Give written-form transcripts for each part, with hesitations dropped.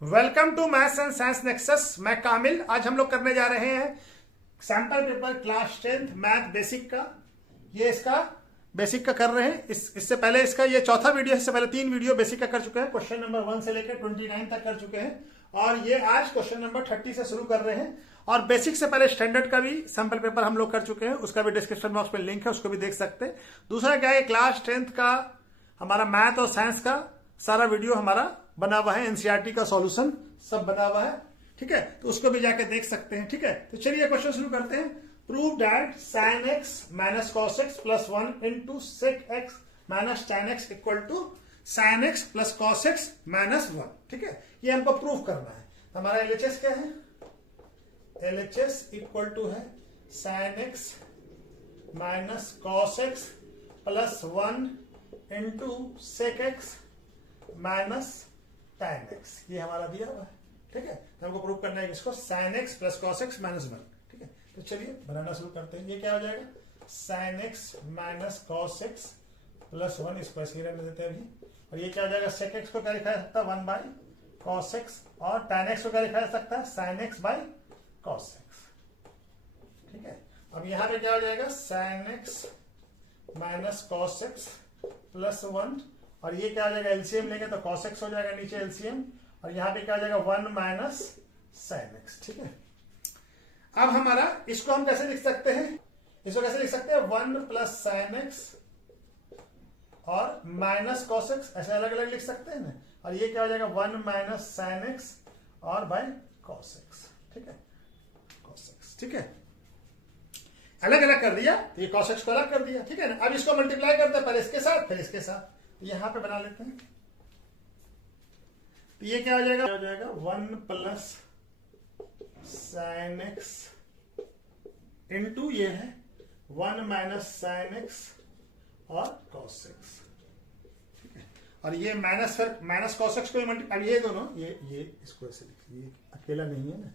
Welcome to maths and science nexus. मैं कामिल। आज हम लोग करने जा रहे हैं sample paper class 10th math basic का। ये इसका बेसिक का कर रहे हैं। इससे पहले इसका ये चौथा वीडियो है। इससे पहले 3 वीडियो बेसिक का कर चुके हैं। क्वेश्चन नंबर 1 से लेकर 29 तक कर चुके हैं और ये आज क्वेश्चन नंबर 30 से शुरू कर रहे हैं। और बेसिक से पहले स्टैंडर्ड का भी सैंपल पेपर हम लोग कर चुके हैं, उसका भी डिस्क्रिप्शन बॉक्स में लिंक है, उसको भी देख सकते हैं। दूसरा क्या है, क्लास 10th का हमारा मैथ और साइंस का सारा वीडियो हमारा बना हुआ है, एनसीईआरटी का सॉल्यूशन सब बना हुआ है। ठीक है, तो उसको भी जाके देख सकते हैं। ठीक है, तो चलिए क्वेश्चन शुरू करते हैं। Prove that sin x minus cos x plus 1 into sec x minus tan x equal to sin x plus cos x minus 1। ठीक है, ये हमको प्रूव करना है। हमारा LHS क्या है? LHS इक्वल टू है sin x minus cos x plus 1 into sec x minus tan x। ये हमारा दिया हुआ है। ठीक है, तो हमको प्रूव करना है इसको sin x plus cos x minus 1। ठीक है, तो चलिए बनाना शुरू करते हैं। ये क्या हो जाएगा? sin x minus cos x plus 1, इसको ऐसे ही रहने देते हैं अभी। और ये क्या हो जाएगा? sec x को क्या लिखा जा सकता है? 1 बाई cos x। और tan x को क्या लिखा जा सकता है? sin x by cos x। ठीक है, अब यहाँ पे क्या हो जाएगा? sin x minus cos x plus 1, और ये क्या हो जाएगा? एलसीएम लेंगे तो cos x हो जाएगा नीचे एलसीएम, और यहाँ पे क्या हो जाएगा? 1 माइनस sin x। ठीक है, अब हमारा इसको हम कैसे लिख सकते हैं? इसको कैसे लिख सकते हैं? 1 प्लस sin x और माइनस cos x, ऐसे अलग अलग लिख सकते हैं ना। और ये क्या हो जाएगा? 1 माइनस sin x और बाय cos x। ठीक है, cos x। ठीक है, अलग अलग कर दिया, तो ये cos x को अलग कर दिया। ठीक है ना, अब इसको मल्टीप्लाई करते हैं, पहले इसके साथ फिर इसके साथ। यहां पे बना लेते हैं, तो ये क्या हो जाएगा? 1 प्लस sin x इंटू ये है 1 माइनस sin x और cos x। ठीक है, और ये माइनस फिर माइनस cos x को मल्टीप्लाई, अब ये दोनों ये इसको ऐसे लिखिए, ये अकेला नहीं है ना,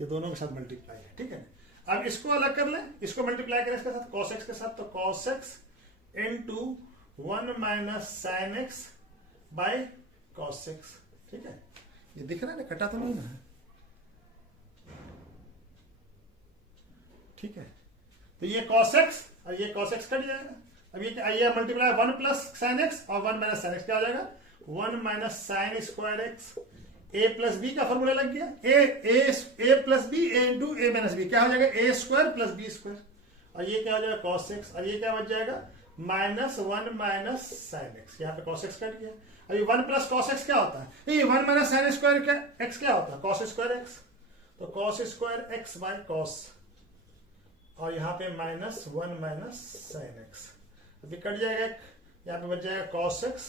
ये दोनों के साथ मल्टीप्लाई है। ठीक है, अब इसको अलग कर लें, इसको मल्टीप्लाई करें इसके साथ cos x के साथ, तो cos x into 1 minus sin x bye cos x। ठीक है, ये दिख रहा है ना, कटा तो नहीं ना? ठीक है, तो ये cos x और ये cos x कट जाएगा। अब ये मल्टीप्लाई 1 प्लस sin x और 1 माइनस sin x क्या हो जाएगा? 1 minus sine square x। a plus B का फॉर्मूला लग गया, a plus B A into A minus B, क्या हो जाएगा? a square plus B square. और ये क्या हो जाएगा? cos x, और ये क्या बच जाएगा? Minus 1 minus sine x। यहाँ पे cos x कट गया। अभी 1 प्लस cos x क्या होता है? ये 1 माइनस साइन स्क्वायर x क्या होता है? cos square x। तो cos square x bye cos, और यहाँ पे माइनस 1 माइनस साइन x। अभी कट जाएगा, यहाँ पे बच जाएगा cos x।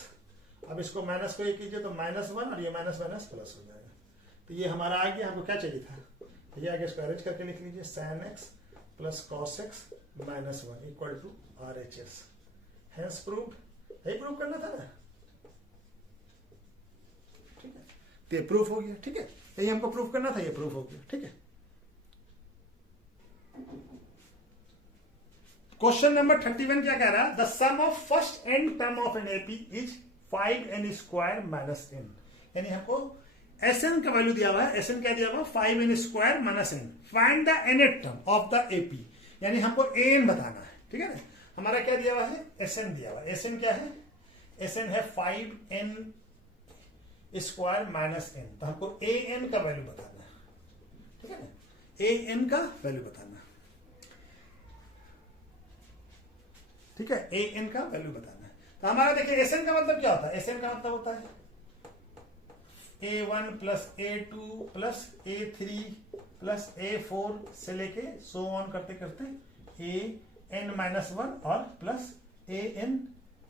अब इसको माइनस को ये कीजिए तो माइनस 1, और ये माइनस माइनस प्लस हो जाएगा। तो ये हमारा आ गया। हमको क्या चाहिए था? तो ये आगे इसको अरेंज करके लिख लीजिए, sin x plus cos x minus 1 equal to RHS। Hence proved. यही प्रूव करना था ना? ठीक है, तो ये प्रूफ हो गया। ठीक है, यही हमको प्रूफ करना था, ये प्रूफ हो गया। ठीक है, क्वेश्चन नंबर 31 क्या कह रहा है? The sum of first n term of an AP is 5n square minus n। यानी हमको Sn का वैल्यू दिया हुआ है। Sn क्या दिया हुआ? 5n square minus n। Find the nth term of the AP, यानी हमको an बताना है। ठीक है ना, हमारा क्या दिया हुआ है? Sn दिया हुआ है। Sn क्या है? Sn है 5n स्क्वायर माइनस n। तो हमको an का वैल्यू बताना है। ठीक है ना, an का वैल्यू बताना। ठीक है, an का वैल्यू बताना है। तो हमारा देखिए Sn का मतलब क्या होता है? Sn का मतलब होता है a1 plus a2 plus a3 plus a4 से लेके सो ऑन करते करते an माइनस 1 और प्लस an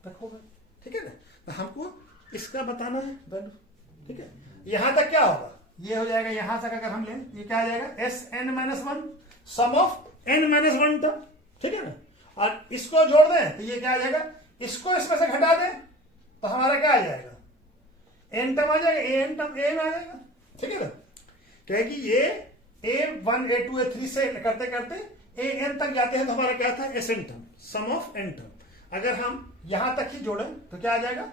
तक होगा। ठीक है ना, तो हमको इसका बताना है वैल्यू। ठीक है, यहां तक क्या होगा? ये हो जाएगा, यहां तक अगर हम लें, ये क्या आ जाएगा? Sn minus 1 sum of n minus 1 term. ठीक है ना, और इसको जोड़ दें तो ये क्या आ जाएगा? इसको इसमें से घटा दें तो हमारा क्या आ जाएगा? एन टर्म आ जाएगा, एन टर्म एन आ जाएगा। ठीक है ना, क्या है कि ये a1 a2 a3 से करते करते an तक जाते हैं, तो हमारा क्या था? Sn term, sum of n term. अगर हम यहां तक ही जोड़ें तो क्या आ जाएगा?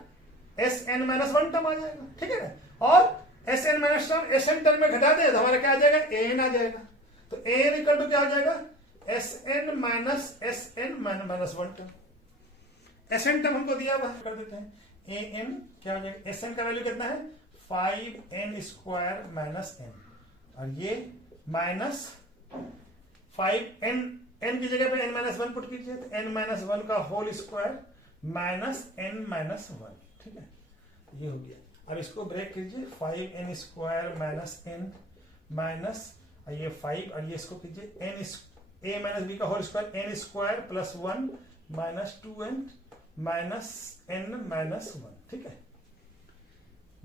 Sn माइनस 1 टर्म आ जाएगा। ठीक है ना, और S n minus term S n term में घटा दे तो हमारा क्या आ जाएगा, ए एन आ जाएगा। तो ए एन इक्वल टू क्या हो जाएगा, S n minus one term. S n term हमको दिया हुआ कर देते हैं, ए एन क्या हो जाएगा, एस एन का वैल्यू कितना है 5n स्क्वायर माइनस एन, और ये माइनस 5n, n की जगह पे n माइनस वन पुट कीजिए तो n माइनस वन का whole square minus n minus one. ठीक है, ये हो गया। अब इसको ब्रेक कीजिए, 5n square minus n minus ये 5 और ये इसको कीजिए n a माइनस b का whole square n square plus 1 minus 2n minus n minus 1। ठीक है,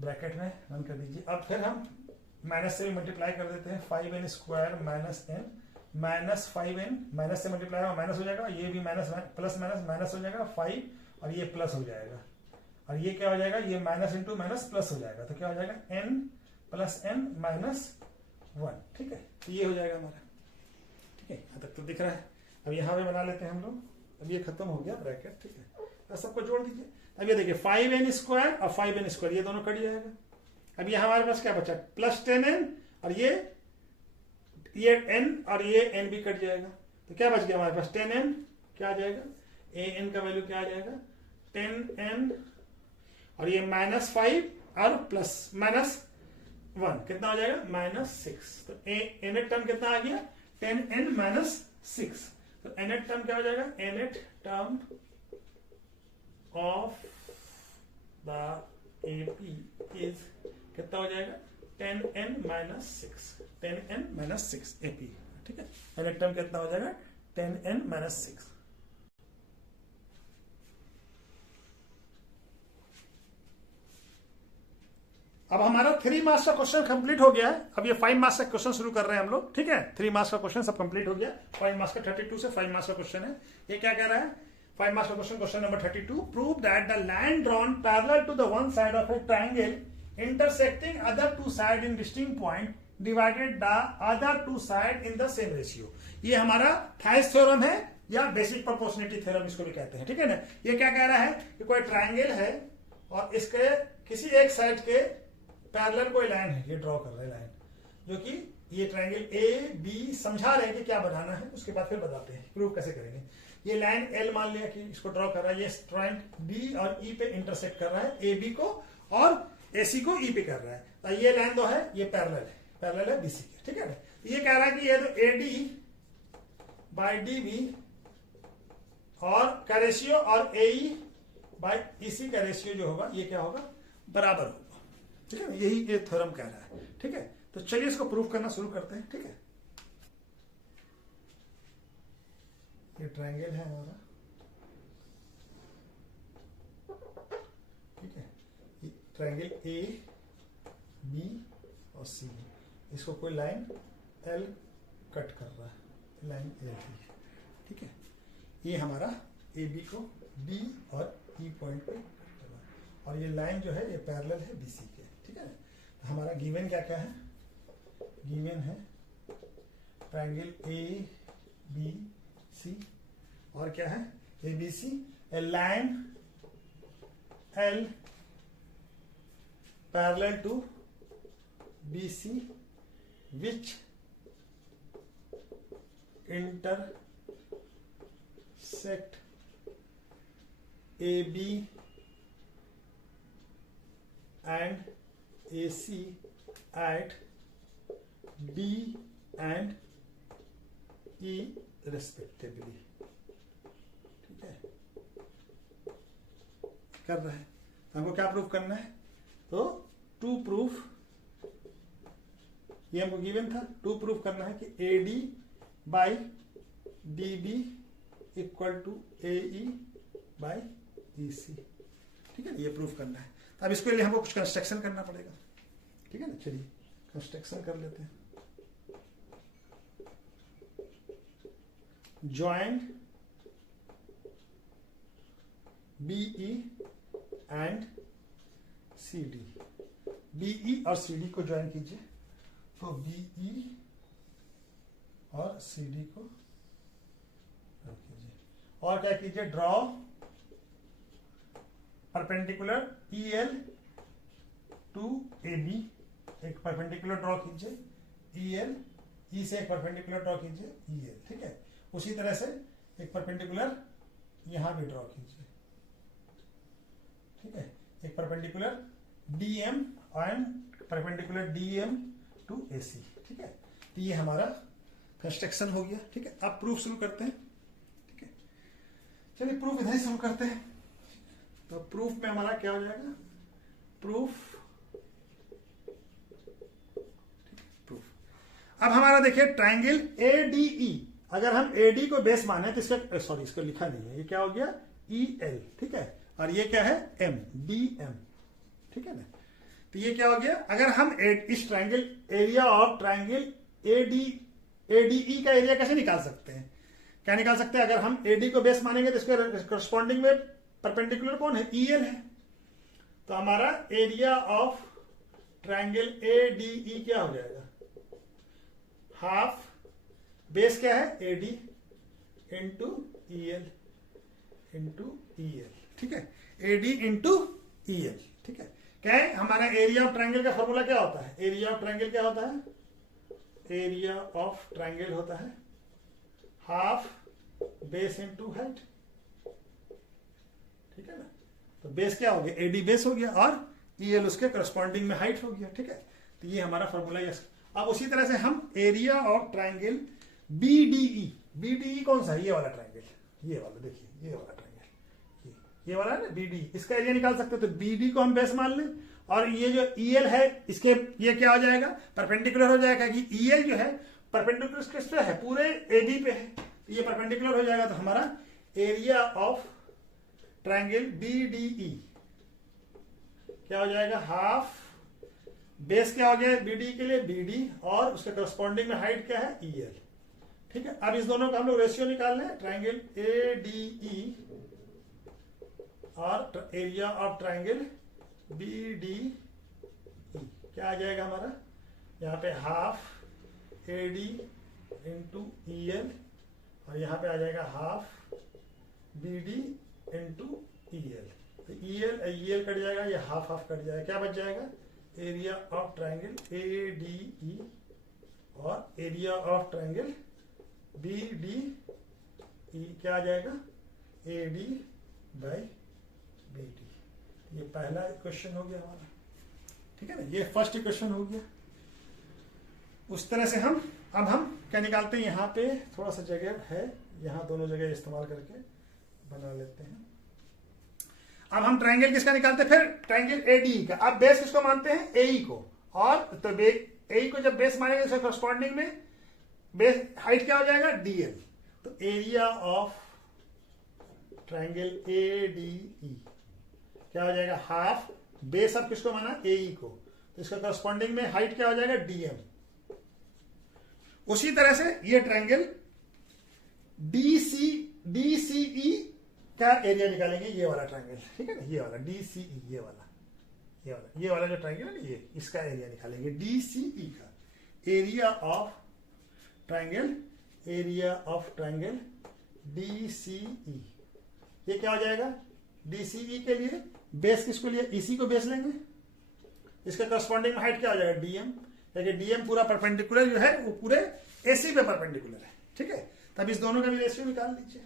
ब्रैकेट में रन कर दीजिए। अब फिर हम माइनस से भी मल्टीप्लाई कर देते हैं, 5n square minus n minus 5n, minus से मल्टीप्लाई होगा माइनस हो जाएगा, ये भी माइनस प्लस माइनस माइनस हो जाएगा 5 और ये प्लस हो जाएगा, और ये क्या हो जाएगा, ये माइनस इंटू माइनस प्लस हो जाएगा, तो क्या हो जाएगा n प्लस n माइनस 1। ठीक है, तो ये हो जाएगा हमारा। ठीक है, यहाँ तक तो दिख रहा है। अब यहाँ पे बना लेते हैं हम लोग, अब ये खत्म हो गया ब्रैकेट। ठीक है, तो सबको जोड़ दीजिए। अब ये देखिए 5n स्क्वायर और 5n स्क्वायर ये दोनों कट जाएगा। अब यहाँ हमारे पास क्या बचा, प्लस 10n और ये n और ये n भी कट जाएगा, तो क्या बच गया हमारे पास 10n, क्या आ जाएगा, an का वैल्यू क्या आ जाएगा 10n, और ये माइनस 5 और प्लस माइनस 1 कितना हो जाएगा माइनस 6। तो nth टर्म कितना आ गया 10n माइनस 6। तो nth टर्म क्या हो जाएगा, nth term of the AP is कितना हो जाएगा 10n minus 6, 10n minus 6 AP। ठीक है, nth टर्म कितना हो जाएगा 10n माइनस 6। अब हमारा 3 मार्क्स का क्वेश्चन कंप्लीट हो गया है। अब ये 5 मार्क्स का क्वेश्चन शुरू कर रहे हैं हम लोग। ठीक है, 3 मार्क्स का क्वेश्चन सब कंप्लीट हो गया। 5 मार्क्स का 32 से 5 मार्क्स का क्वेश्चन है। ये क्या कह रहा है, 5 मार्क्स का question, question number 32, prove that the line drawn parallel to the one side of a triangle intersecting other two side in distinct point divided the other two side in the same ratio. ये हमारा thighs theorem है या basic proportionality theorem इसको भी कहते हैं। ठीक है ना, ये क्या कह रहा है कि कोई ट्रायंगल है और इसके किसी एक साइड के पैरेलल कोई लाइन है, ये ड्रॉ कर रहे हैं लाइन, जो कि ये ट्रायंगल ए बी समझा रहे हैं कि क्या बनाना है, उसके बाद फिर बताते हैं प्रूव कैसे करेंगे। ये लाइन एल मान लिया कि इसको ड्रॉ कर रहा है, ये पॉइंट बी और ई पे इंटरसेक्ट कर रहा है, ए बी को और ए सी को ई पे कर रहा है। तो ये लाइन दो है, ये पैरेलल है बीसी के। ठीक है, तो ये कह रहा है कि ये तो A D by D B और का रेशियो और ए ई बाई ई सी का रेशियो जो होगा ये क्या होगा, बराबर होगा। ठीक है, यही ये थ्योरम कह रहा है। ठीक है, तो चलिए इसको प्रूव करना शुरू करते हैं। ठीक है, ये ट्रायंगल है हमारा। ठीक है, ये ट्रायंगल ए बी और सी, इसको कोई लाइन एल कट कर रहा है, लाइन एल। ठीक है, ये हमारा ए बी को डी और ई पॉइंट पे कट कर रहा है, और ये लाइन जो है ये पैरेलल है बीसी के। ठीक है, तो हमारा गिवन क्या क्या है, गिवन है ट्रायंगल ए बी सी, और क्या है A B C, a line L parallel to B C which intersect AB and AC at D and E respectively। ठीक है, कर रहे हैं, हमको क्या प्रूफ करना है, तो टू प्रूफ, ये हमको गिवन था, टू प्रूफ करना है कि A D by D B equal to A E by E C. ठीक है, ये प्रूफ करना है। तो अब इसके लिए हमको कुछ कंस्ट्रक्शन करना पड़ेगा। ठीक है ना, चलिए कंस्ट्रक्शन कर लेते हैं। Joint BE and C D, BE और सी डी को ज्वाइन कीजिए, तो बीई और सी डी को कीजिए, और क्या कीजिए, draw perpendicular E L to A B एक परपेंडिकुलर ड्रॉ कीजिए EL, E से एक परपेंडिकुलर ड्रॉ कीजिए EL, ठीक है। उसी तरह से एक परपेंडिकुलर यहां भी ड्रॉ कीजिए, ठीक है। एक perpendicular DM and perpendicular DM to AC, ठीक है। तो ये हमारा कंस्ट्रक्शन हो गया, ठीक है। अब प्रूफ शुरू करते हैं, ठीक है। चलिए प्रूफ इधर ही शुरू करते हैं। तो प्रूफ में हमारा क्या हो जाएगा, प्रूफ, अब हमारा देखिए ट्राइंगल ADE, अगर हम AD को बेस माने तो इसका सॉरी इसको लिखा नहीं है, ये क्या हो गया EL, ठीक है। और ये क्या है DM, ठीक है ना। तो ये क्या हो गया, अगर हम इस triangle area of triangle ADE का एरिया कैसे निकाल सकते हैं, क्या निकाल सकते हैं, अगर हम AD को बेस मानेंगे तो इसके करस्पॉन्डिंग में परपेंडिकुलर कौन है, EL है। तो हमारा एरिया ऑफ ट्राइंगल ADE क्या हो जाएगा, हाफ बेस क्या है AD इंटू EL, ठीक है। AD इंटू EL, ठीक है। क्या है हमारा एरिया ऑफ ट्राइंगल का फॉर्मूला, क्या होता है, एरिया ऑफ ट्राइंगल क्या होता है, एरिया ऑफ ट्राइंगल होता है हाफ बेस इंटू हाइट, ठीक है ना। तो बेस क्या हो गया, AD बेस हो गया और EL उसके करस्पॉन्डिंग में हाइट हो गया, ठीक है। तो ये हमारा फॉर्मूला है। अब उसी तरह से हम एरिया ऑफ ट्राइंगल BDE कौन सा है, ये वाला ट्राइंगल, ये वाला देखिए, ये वाला ट्राइंगल, ये वाला है ना BDE, इसका एरिया निकाल सकते हो। तो BD को हम बेस मान लें और ये जो EL है इसके ये क्या हो जाएगा, परपेंडिकुलर हो जाएगा, कि EL जो है परपेंडिकुलर किस पे है, पूरे AD पे है, तो ये परपेंडिकुलर हो जाएगा। तो हमारा एरिया ऑफ ट्राइंगल BDE क्या हो जाएगा, हाफ बेस क्या हो गया BD के लिए BD और उसके करस्पॉन्डिंग में हाइट क्या है EL, ठीक है। अब इस दोनों का हम लोग रेशियो निकाल लें, ट्राइंगल ADE और एरिया ऑफ ट्राइंगल BDE क्या आ जाएगा हमारा, यहाँ पे हाफ AD इंटू EL और यहाँ पे आ जाएगा हाफ BD इंटू EL। तो EL कट जाएगा, ये हाफ कट जाएगा, क्या बच जाएगा, एरिया ऑफ ट्राइंगल ADE और एरिया ऑफ ट्राइंगल BDE क्या आ जाएगा, AD बाई BD। ये पहला क्वेश्चन हो गया हमारा, ठीक है ना, ये फर्स्ट क्वेश्चन हो गया। उस तरह से हम अब हम क्या निकालते हैं, यहाँ पे थोड़ा सा जगह है, यहाँ दोनों जगह इस्तेमाल करके बना लेते हैं। अब हम ट्राइंगल किसका निकालते हैं, फिर ट्राइंगल ADE का। अब बेस किसको मानते हैं, AE को, और तो AE को जब बेस मानेंगे तो करस्पॉन्डिंग में बेस हाइट क्या हो जाएगा DL। तो एरिया ऑफ ट्राइंगल ADE क्या हो जाएगा, हाफ बेस अब किसको माना, AE को, तो इसका करस्पॉन्डिंग में हाइट क्या हो जाएगा DM। उसी तरह से ये ट्राइंगल DCE का एरिया निकालेंगे, ये वाला ट्राइंगल, ठीक है ना, ये वाला DCE, ये वाला जो ट्राइंगल है ना, ये इसका एरिया निकालेंगे DCE का, एरिया ऑफ ट्राइंगल DCE। ये क्या हो जाएगा, DCE के लिए बेस किसको लिया, EC को बेस लेंगे, इसका करस्पॉन्डिंग में हाइट क्या हो जाएगा DM, क्योंकि DM पूरा परपेंडिकुलर जो है वो पूरे AC पे परपेंडिकुलर है, ठीक है। तब इस दोनों का भी रेशियो निकाल लीजिए,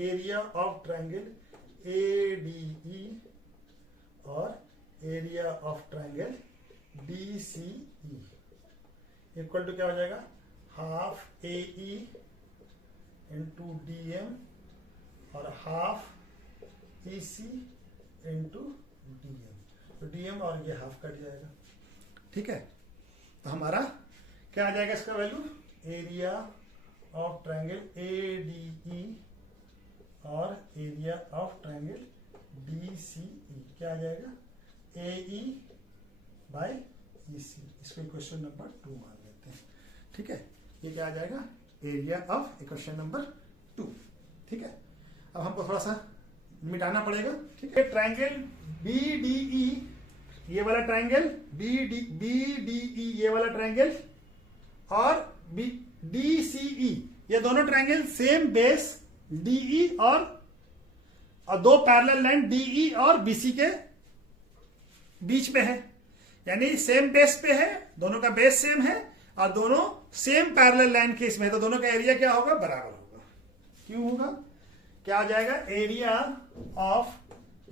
एरिया ऑफ ट्राइंगल ADE और area of triangle DCE equal to क्या हो जाएगा, हाफ AE इंटू DM और हाफ EC इंटू DM। तो DM और ये हाफ कट जाएगा, ठीक है। तो हमारा क्या आ जाएगा इसका value, area of triangle ADE और एरिया ऑफ ट्राइंगल DCE क्या आ जाएगा, AE बाई EC। इसको क्वेश्चन नंबर 2 मान लेते हैं, ठीक है। ये क्या आ जाएगा, एरिया ऑफ क्वेश्चन नंबर 2, ठीक है। अब हमको थोड़ा सा मिटाना पड़ेगा, ठीक है। ट्राइंगल BDE ये वाला ट्राइंगल, BDE ये वाला ट्राइंगल और DCE ये दोनों ट्राइंगल सेम बेस DE और दो पैरेलल लाइन DE और BC के बीच में है। यानी सेम बेस पे है, दोनों का बेस सेम है और दोनों सेम पैरेलल लाइन के इसमें, तो दोनों का एरिया क्या होगा, बराबर होगा। क्यों होगा, क्या आ जाएगा, area of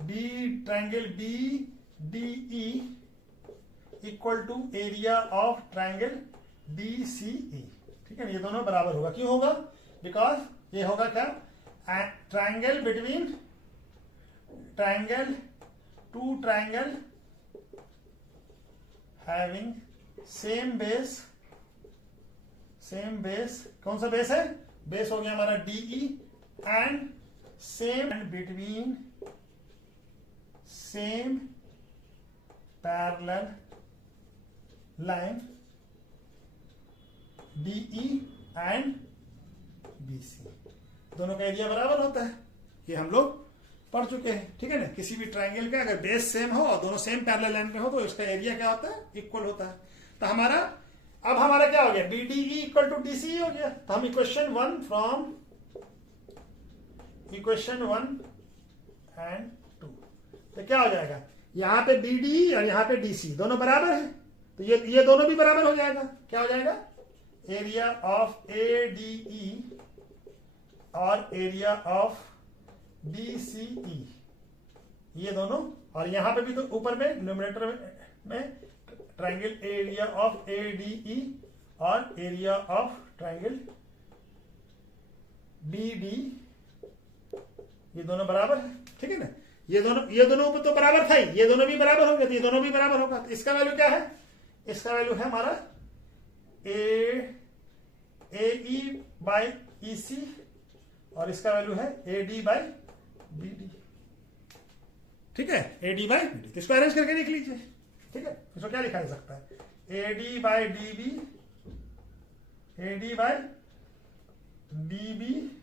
B triangle B D E equal to area of triangle B C E. ठीक है, ये दोनों बराबर होगा। क्यों होगा, बिकॉज ये होगा क्या, triangle between triangle two triangle having same base, same base, कौन सा बेस है, बेस हो गया हमारा DE, and same between same parallel line DE and BC, दोनों का एरिया बराबर होता है। ये हम लोग पढ़ चुके हैं। ठीक है ना, किसी भी ट्रायंगल का अगर बेस सेम हो और दोनों सेम पैरेलल लाइन पे हो तो इसका एरिया क्या होता है, इक्वल होता है। तो हमारा अब हमारा क्या हो गया, बीडीई इक्वल टू डीसी हो गया। तो हम इक्वेशन 1 फ्रॉम इक्वेशन 1 एंड 2, तो क्या हो जाएगा, यहां पे बीडी और यहां पे डीसी दोनों बराबर है, तो ये दोनों भी बराबर हो जाएगा। क्या हो जाएगा, area of A D E और एरिया ऑफ बी सी ई, ये दोनों, और यहां पे भी तो ऊपर में न्यूमरेटर में triangle area of A D E और area of triangle B D, ये दोनों बराबर है। ठीक है ना, ये दोनों ऊपर तो बराबर था ही, ये दोनों भी बराबर हो गए, तो ये दोनों भी बराबर होगा। तो इसका वैल्यू क्या है, इसका वैल्यू है हमारा ए ई बाई ई सी और इसका वैल्यू है A D by B D. ठीक है, A D by B D, इसको अरेंज करके लिख लीजिए। ठीक है, इसको क्या लिखा जा सकता है, A D by D B, A D by D B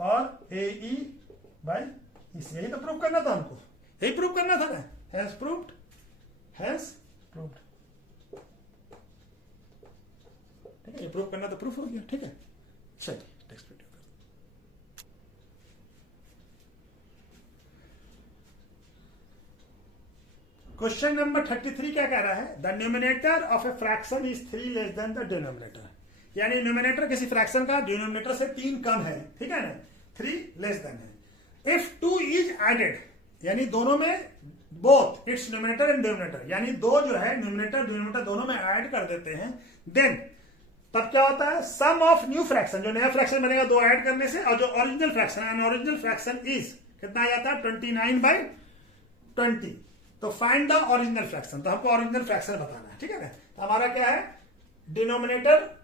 और ए ई बाई ई सी। यही तो प्रूव करना था हमको, यही प्रूव करना था ना, हैज प्रूव्ड, हैज प्रूव्ड। ठीक है, ये प्रूव करना तो प्रूफ हो गया। ठीक है, चलिए नेक्स्ट वीडियो। क्वेश्चन नंबर 33 क्या कह रहा है, the numerator of a fraction is 3 less than the denominator, यानी न्यूमिनेटर किसी फ्रैक्शन का डिनोमिनेटर से 3 कम है। ठीक है ना, 3 लेस देन है। इफ 2 इज एडेड, यानी दोनों में both its numerator and denominator, यानी दो जो है न्यूमिनेटर डिनोमिनेटर दोनों में ऐड कर देते हैं, देन तब क्या होता है, सम ऑफ न्यू फ्रैक्शन, जो नया फ्रैक्शन बनेगा दो ऐड करने से, और जो ओरिजिनल फ्रैक्शन है, ओरिजिनल फ्रैक्शन इज कितना आ जाता है, 29/20। तो फाइंड द ओरिजिनल फ्रैक्शन, तो हमको ओरिजिनल फ्रैक्शन बताना है। ठीक है ना, तो हमारा क्या है, डिनोमिनेटर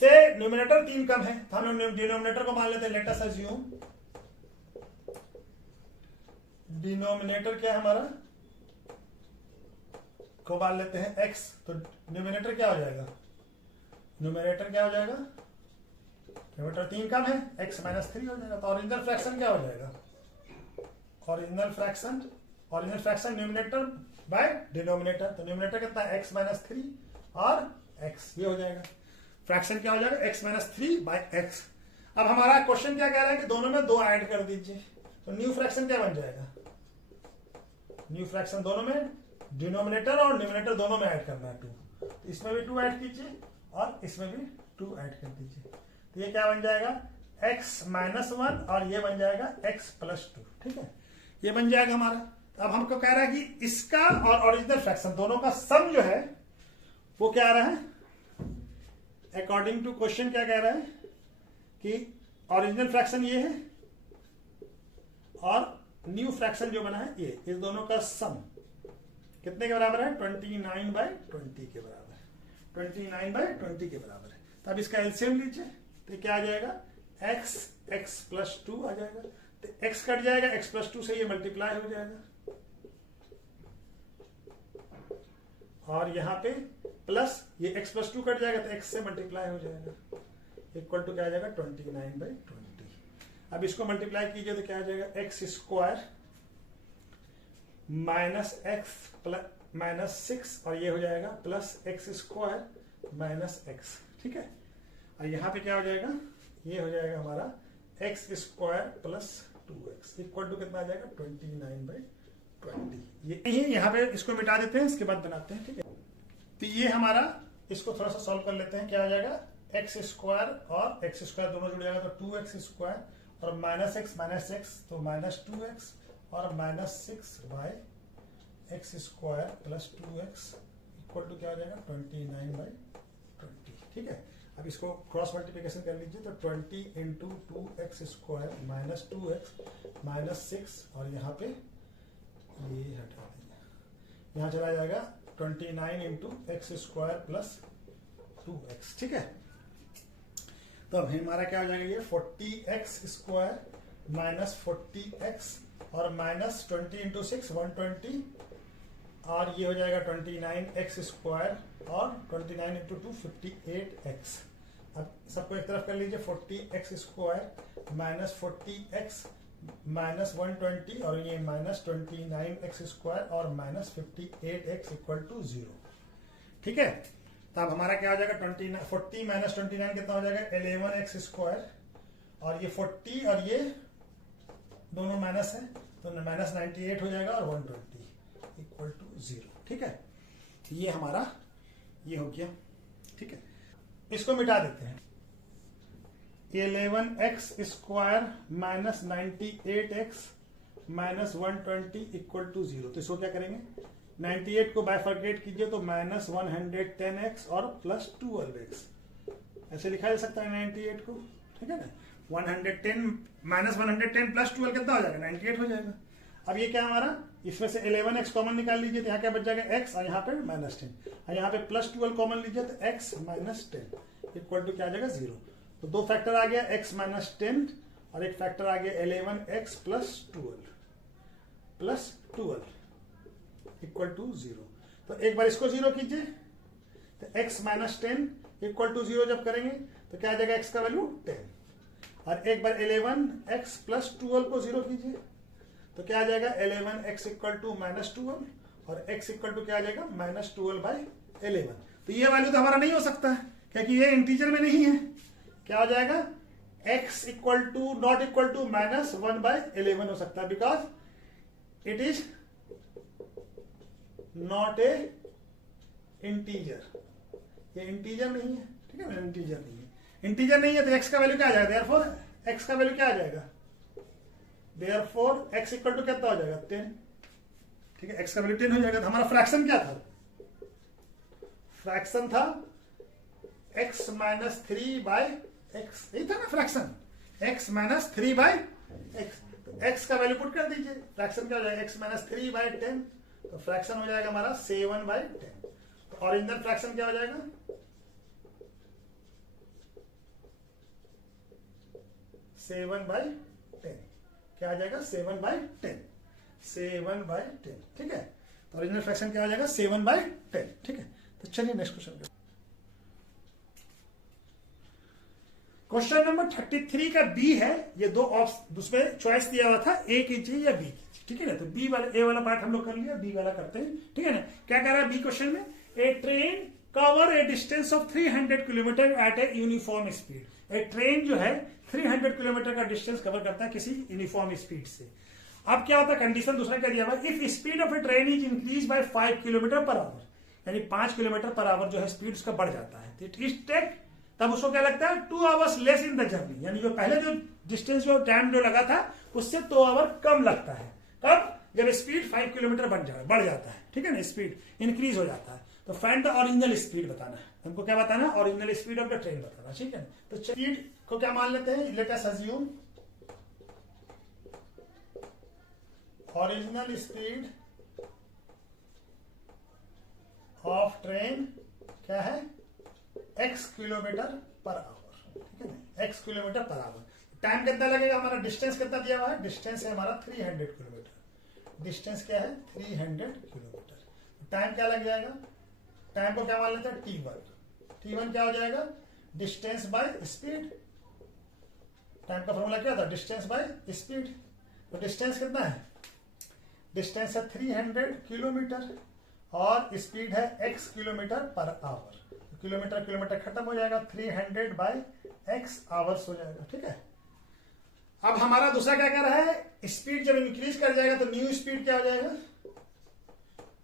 से न्यूमिनेटर 3 कम है, तो हम डिनोमिनेटर को मान लेते हैं, लेट अस अज्यूम डिनोमिनेटर क्या है हमारा, को मान लेते हैं x, तो न्यूमिनेटर क्या हो जाएगा, न्यूमिनेटर क्या हो जाएगा, न्यूमिनेटर 3 कम है, x -3 हो जाएगा। तो ओरिजिनल फ्रैक्शन क्या हो जाएगा, original fraction numerator by denominator, तो न्यूमिनेटर कितना है, x -3 और x, ये हो जाएगा। फ्रैक्शन क्या हो जाएगा, x -3/x। अब हमारा क्वेश्चन क्या कह रहा है कि दोनों में 2 ऐड कर दीजिए, तो न्यू फ्रैक्शन क्या बन जाएगा, न्यू फ्रैक्शन दोनों में डिनोमिनेटर और न्यूमिनेटर दोनों में ऐड करना है 2, तो इसमें भी 2 ऐड कीजिए और इसमें भी 2 ऐड कर दीजिए, तो ये क्या बन जाएगा, x -1 और ये बन जाएगा x +2। ठीक है, ये बन जाएगा हमारा। अब हमको कह रहा है कि इसका और ओरिजिनल फ्रैक्शन दोनों का सम जो है वो क्या आ रहा है, अकॉर्डिंग टू क्वेश्चन क्या कह रहा है कि ओरिजिनल फ्रैक्शन ये है और न्यू फ्रैक्शन जो बना है ये, इस दोनों का सम कितने के बराबर है, 29/20 के बराबर है, 29/20 के बराबर है। तो अब इसका एलसीएम लीजिए, तो क्या आ जाएगा, x +2 आ जाएगा, तो x कट जाएगा, x +2 से ये मल्टीप्लाई हो जाएगा, और यहाँ पे प्लस ये x +2 कट जाएगा तो x से मल्टीप्लाई हो जाएगा, इक्वल टू क्या आ जाएगा, 29/20। अब इसको मल्टीप्लाई कीजिए तो क्या आ जाएगा, x² -x और ये हो जाएगा +x² -x। ठीक है, और यहाँ पे क्या हो जाएगा, ये हो जाएगा हमारा x² + 2x इक्वल टू कितना आ जाएगा, 29/20। 20। ये यहाँ पे इसको मिटा देते हैं, इसके बाद बनाते हैं, ठीक है। तो ये हमारा, इसको थोड़ा सा सॉल्व कर लेते हैं। क्या आ जाएगा, एक्स स्क्वायर और एक्स स्क्वायर दोनों जुड़ जाएगा तो 2x स्क्वायर, और माइनस एक्स तो माइनस 2x, और minus 6/x square plus 2x equal to क्या आ जाएगा 29/20, ठीक है। अब इसको क्रॉस मल्टीप्लिकेशन कर लीजिए तो 20 into 2x square minus 2x minus 6, और यहाँ पे ये हटा दीजिए, यहाँ चला जाएगा 29 into x square plus 2x, ठीक है। तो अब हमारा क्या हो जाएगा, ये 40x स्क्वायर माइनस 40x और माइनस 20 इंटू 6 120, और ये हो जाएगा 29x स्क्वायर और 29 इंटू 2 58x। अब सबको एक तरफ कर लीजिए, 40x square minus 40x minus 120, और ये माइनस 29x स्क्वायर और माइनस 58x इक्वल टू 0, ठीक है। तो अब हमारा क्या हो जाएगा 40 माइनस 29 कितना हो जाएगा 11x स्क्वायर, और ये 40 और ये दोनों माइनस है तो माइनस 98 हो जाएगा, और 120 इक्वल टू 0, ठीक है। ये हमारा ये हो गया, ठीक है। इसको मिटा देते हैं, 11x square minus 98x minus 120 equal to 0। तो इसको क्या करेंगे, 98 को बाइफर्केट कीजिए तो माइनस 110x और प्लस 12x, ऐसे लिखा जा सकता है 98 को, ठीक है ना। 110 माइनस 110 प्लस 12 कितना हो जाएगा 98 हो जाएगा। अब ये क्या हमारा, इसमें से 11x कॉमन निकाल लीजिए तो यहाँ क्या बच जाएगा x, और यहाँ पे माइनस 10, और यहाँ पे प्लस 12 कॉमन लीजिए तो x माइनस 10 इक्वल टू क्या आ जाएगा 0। तो दो फैक्टर आ गया, x माइनस 10 और एक फैक्टर आ गया 11x प्लस 12 इक्वल टू 0। तो एक बार इसको 0 कीजिए तो x माइनस 10 इक्वल टू 0 जब करेंगे तो क्या आ जाएगा x का वैल्यू 10, और एक बार 11x प्लस 12 को 0 कीजिए तो क्या आ जाएगा 11x इक्वल टू माइनस 12, और x इक्वल टू क्या आ जाएगा माइनस 12/11। तो ये वैल्यू तो हमारा नहीं हो सकता है क्योंकि ये इंटीजर में नहीं है। क्या हो जाएगा, x equal to not equal to minus 1/11 हो सकता है, because it is not a integer, ये इंटीजर नहीं है, ठीक है ना, इंटीजर नहीं है। इंटीजर नहीं है तो x का वैल्यू क्या आ जाएगा, देयरफॉर x का वैल्यू क्या आ जाएगा, देयरफॉर x इक्वल टू कितना हो जाएगा 10, ठीक है, x का वैल्यू 10 हो जाएगा। तो हमारा फ्रैक्शन क्या था, फ्रैक्शन था x माइनस 3/x, यही था ना फ्रैक्शन, x माइनस 3/x। तो x का वैल्यू पुट कर दीजिए, फ्रैक्शन क्या हो जाएगा x माइनस 3/10, तो फ्रैक्शन हो जाएगा हमारा 7/10। तो ओरिजिनल फ्रैक्शन क्या हो जाएगा, 7/10, क्या आ जाएगा 7/10, 7/10, ठीक है। तो ओरिजिनल फ्रैक्शन क्या हो जाएगा 7/10, ठीक है। तो चलिए नेक्स्ट क्वेश्चन। क्वेश्चन नंबर 33 का बी है, ये दो उसमें चॉइस दिया हुआ था, ए कीजिए या बी कीजिए, ठीक है ना। तो बी वाला, ए वाला पार्ट हम लोग कर लिया, बी वाला करते हैं, ठीक है ना। क्या कह रहा है बी क्वेश्चन में, a train cover a distance of 300 kilometre at a uniform speed. A train जो है 300 किलोमीटर का डिस्टेंस कवर करता है किसी यूनिफॉर्म स्पीड से। अब क्या होता है, कंडीशन दूसरा क्या दिया हुआ, if speed of A train is increase by 5 kilometre per hour, यानी 5 किलोमीटर पर आवर जो है स्पीड उसका बढ़ जाता है, इट इज टेक, तब उसको क्या लगता है 2 hours less in the journey, यानी जो पहले जो डिस्टेंस जो टाइम जो लगा था उससे 2 आवर कम लगता है। कब, जब स्पीड 5 किलोमीटर बढ़ जाता है, ठीक है ना, स्पीड इंक्रीज हो जाता है। तो फाइंड द ओरिजिनल स्पीड बताना है हमको, क्या बताना है, original speed of the train बताना, ठीक है। तो स्पीड को क्या मान लेते हैं, let us assume original speed of train क्या है x किलोमीटर पर आवर, ठीक है ना, x kilometre per hour. Time कितना लगेगा, हमारा डिस्टेंस कितना दिया हुआ है, डिस्टेंस है हमारा 300 किलोमीटर, डिस्टेंस क्या है 300 किलोमीटर। टाइम क्या लग जाएगा, टाइम को क्या मान लेते हैं t1, t1 क्या हो जाएगा डिस्टेंस बाय स्पीड। टाइम का फॉर्मूला क्या था, डिस्टेंस बाय स्पीड। तो डिस्टेंस कितना है, डिस्टेंस है 300 किलोमीटर और स्पीड है x kilometre per hour. Kilometre kilometre खत्म हो जाएगा, 300/x आवर्स हो जाएगा, ठीक है। अब हमारा दूसरा क्या कर रहा है, स्पीड जब इंक्रीज कर जाएगा तो न्यू स्पीड क्या हो जाएगा,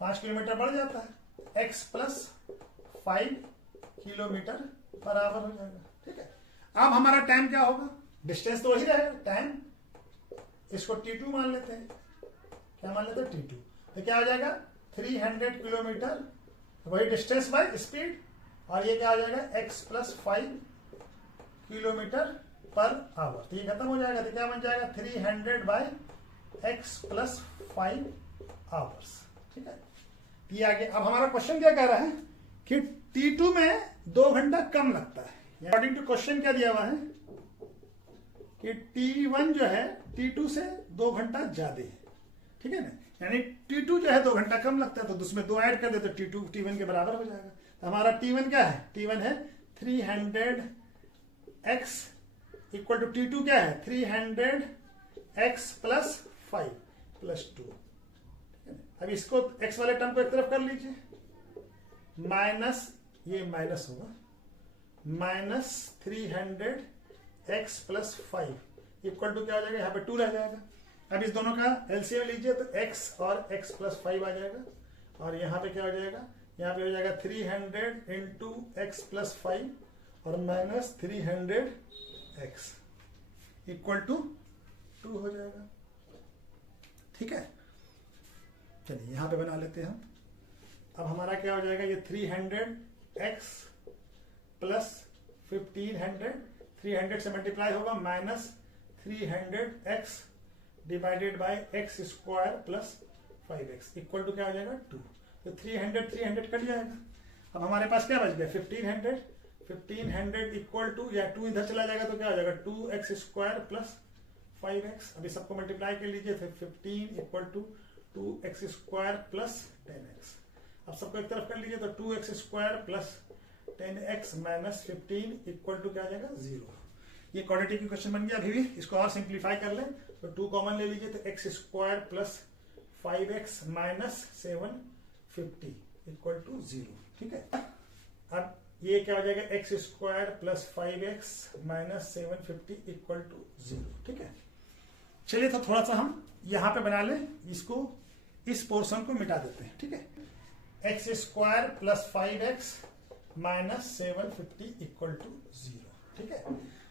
5 किलोमीटर बढ़ जाता है, x plus 5 kilometre per hour हो जाएगा। ठीक है, अब हमारा टाइम क्या होगा, डिस्टेंस तो वही रहेगा, टाइम इसको t2 मान लेते हैं। क्या मान लेते हैं, t2। तो क्या हो जाएगा 300 किलोमीटर, वही डिस्टेंस बाय स्पीड, और ये क्या हो जाएगा x plus 5 kilometre per hour. तो ये खत्म हो जाएगा, तो क्या बन जाएगा 300 बाय x प्लस 5 आवर्स। ठीक है, ये आगे। अब हमारा क्वेश्चन क्या कह रहा है कि T2 में 2 घंटा कम लगता है। अकॉर्डिंग टू क्वेश्चन क्या दिया हुआ है कि T1 जो है T2 से 2 घंटा ज्यादा है। ठीक है ना, यानी T2 जो है 2 घंटा कम लगता है, तो उसमें 2 ऐड कर दे तो T2 T1 के बराबर हो जाएगा। तो हमारा T1 क्या है, T1 है 300x इक्वल टू T2 क्या है 300x प्लस 5 प्लस 2। अब इसको x वाले टर्म को एक तरफ कर लीजिए, माइनस ये माइनस होगा, minus 300x plus 5 equal to क्या हो जाएगा, यहाँ पे 2 रह जाएगा। अब इस दोनों का एलसीएम लीजिए तो x और x प्लस 5 आ जाएगा, और यहाँ पे क्या हो जाएगा, यहाँ पे हो जाएगा 300 इंटू x प्लस 5 और माइनस 300x इक्वल टू 2 हो जाएगा। ठीक है, चलिए यहाँ पे बना लेते हैं हम। अब हमारा क्या हो जाएगा, ये 300x प्लस 1500, 300 से मल्टीप्लाई होगा, minus 300x divided by x square plus 5x equal to क्या हो जाएगा 2। तो 300 कट जाएगा। अब हमारे पास क्या बच गया 1500 इक्वल टू, या 2 इधर चला जाएगा तो क्या हो जाएगा 2x स्क्वायर प्लस 5x। अभी सबको मल्टीप्लाई कर लीजिए, तो 15 equal to 2x square plus 10x। अब सबको एक तरफ कर लीजिए तो 2x square plus 10x minus 15 equal to क्या आ जाएगा 0। ये क्वाड्रेटिक इक्वेशन बन गया। अभी भी इसको और सिंप्लीफाई कर लें तो 2 कॉमन ले लीजिए तो x square plus 5x minus 750 equal to 0। ठीक है, अब ये क्या हो जाएगा x square plus 5x minus 750 equal to 0। ठीक है, चलिए तो थोड़ा सा हम यहां पे बना लें, इसको इस पोर्शन को मिटा देते हैं। ठीक है, x square plus 5x minus 750 equal to 0। ठीक है,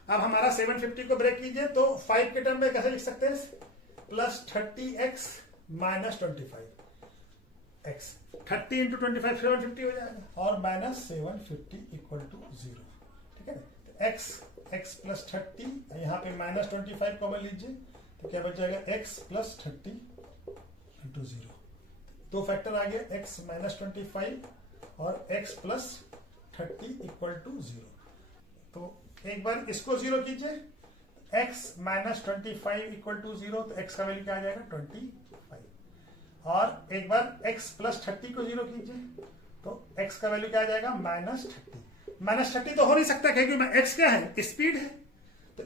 अब हमारा 750 को ब्रेक कीजिए तो 5 के टर्म में कैसे लिख सकते हैं, plus 30x minus 25x, 30 into 25 750 हो जाएगा, और माइनस 750 इक्वल टू 0। ठीक है, तो x प्लस 30, यहाँ पे माइनस 25 कॉमन लीजिए तो क्या बच जाएगा x प्लस 30 इंटू 0। 2 फैक्टर आ गया, x माइनस 25 और x प्लस 30 इक्वल टू 0। तो एक बार इसको 0 कीजिए, x माइनस 25 इक्वल टू 0, तो x का वैल्यू क्या आ जाएगा 25। और एक बार x प्लस 30 को 0 कीजिए तो x का वैल्यू क्या आ जाएगा माइनस 30। माइनस 30 तो हो नहीं सकता क्योंकि x क्या है, स्पीड है। तो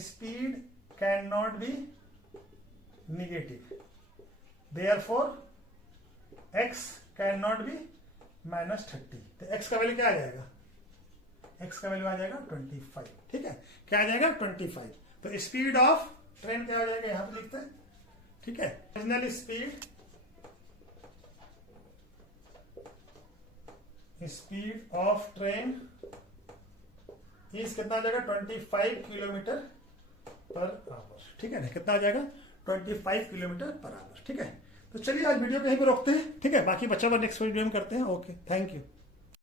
speed can not be negative, therefore x can not be minus 30। तो x का वैल्यू क्या आ जाएगा, x का वैल्यू आ जाएगा 25। ठीक है, क्या आ जाएगा 25। तो स्पीड ऑफ ट्रेन क्या आ जाएगा, यहां पे लिखते हैं। ठीक है, ओरिजिनल स्पीड ऑफ ट्रेन इस कितना आ जाएगा 25 किलोमीटर पर आवर। ठीक है ना, कितना आ जाएगा 25 किलोमीटर पर आवर। ठीक है, तो चलिए आज वीडियो कहीं पे रोकते हैं। ठीक है, बाकी बच्चा नेक्स्ट वीडियो में करते हैं। Okay, thank you.